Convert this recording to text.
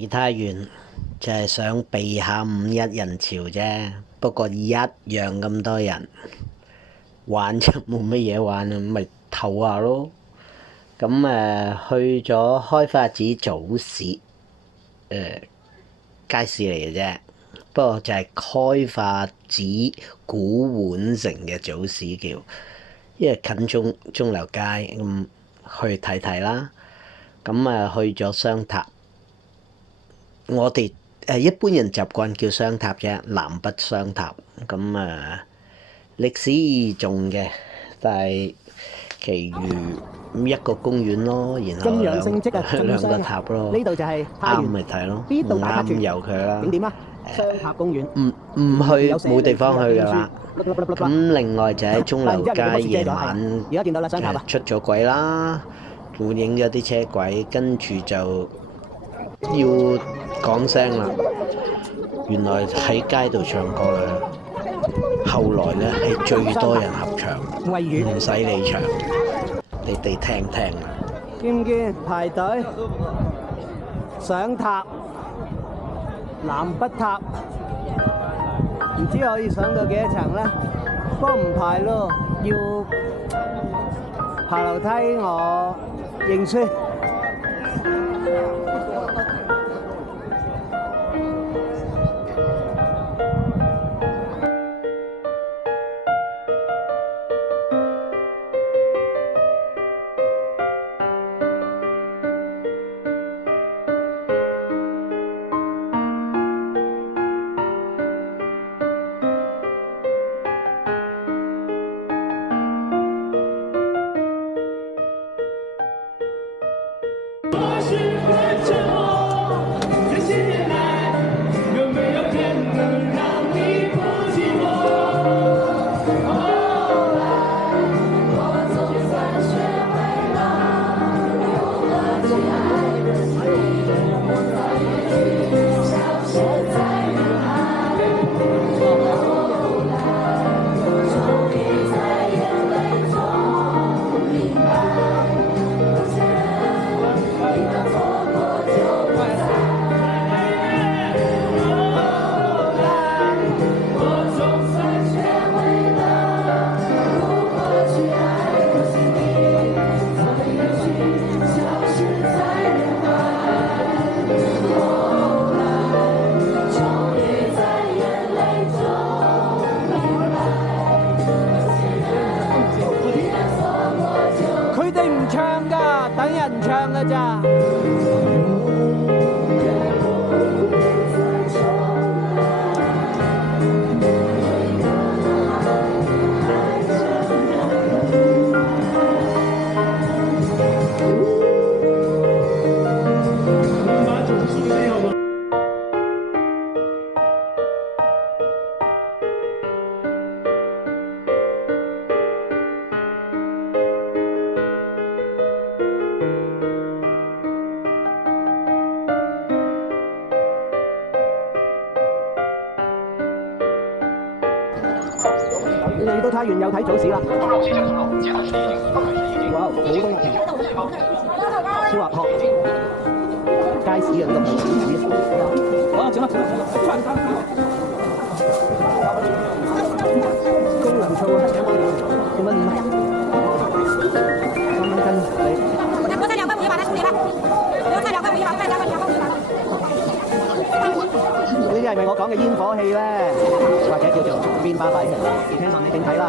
梨泰院就係想避下五一人潮啫，不過一樣咁多人玩就冇乜嘢玩啊，咪唞下咯。咁去咗開發寺早市，街市嚟嘅啫，不過就係開發寺古玩城嘅早市叫，因為近鐘樓街咁去睇睇啦。咁去咗雙塔。我哋一般人習慣叫雙塔啫，南北雙塔。歷史意義重嘅，但係其餘一個公園咯，然後兩個塔咯，呢度就係啱咪睇咯，唔啱由佢啦。景點啊，雙塔公園。唔去冇地方去㗎啦。咁另外就喺鐘樓街夜晚出咗軌啦，會影咗啲車軌，跟住就要講聲啦。原來喺街度唱歌啦，後來咧係最多人合唱，唔使你唱，你哋聽聽啦。見唔見排隊上塔南北塔？唔知可以上到幾多層咧？不過唔排咯，要爬樓梯我認輸。佢哋唔唱㗎，等人唱㗎咋。嚟到太原又睇早市啦！哇，好多人，燒鴨殼，街市啊，呢個唔係市市啊！好，整啦，高粱醋啊，點蚊五啊？3蚊斤你。菠菜2块5一把，来处理了。菠菜2块5一把，再2块2块5一把。呢啲係咪我講嘅煙火氣咧？或者叫做變巴閉？聽講你點睇啦？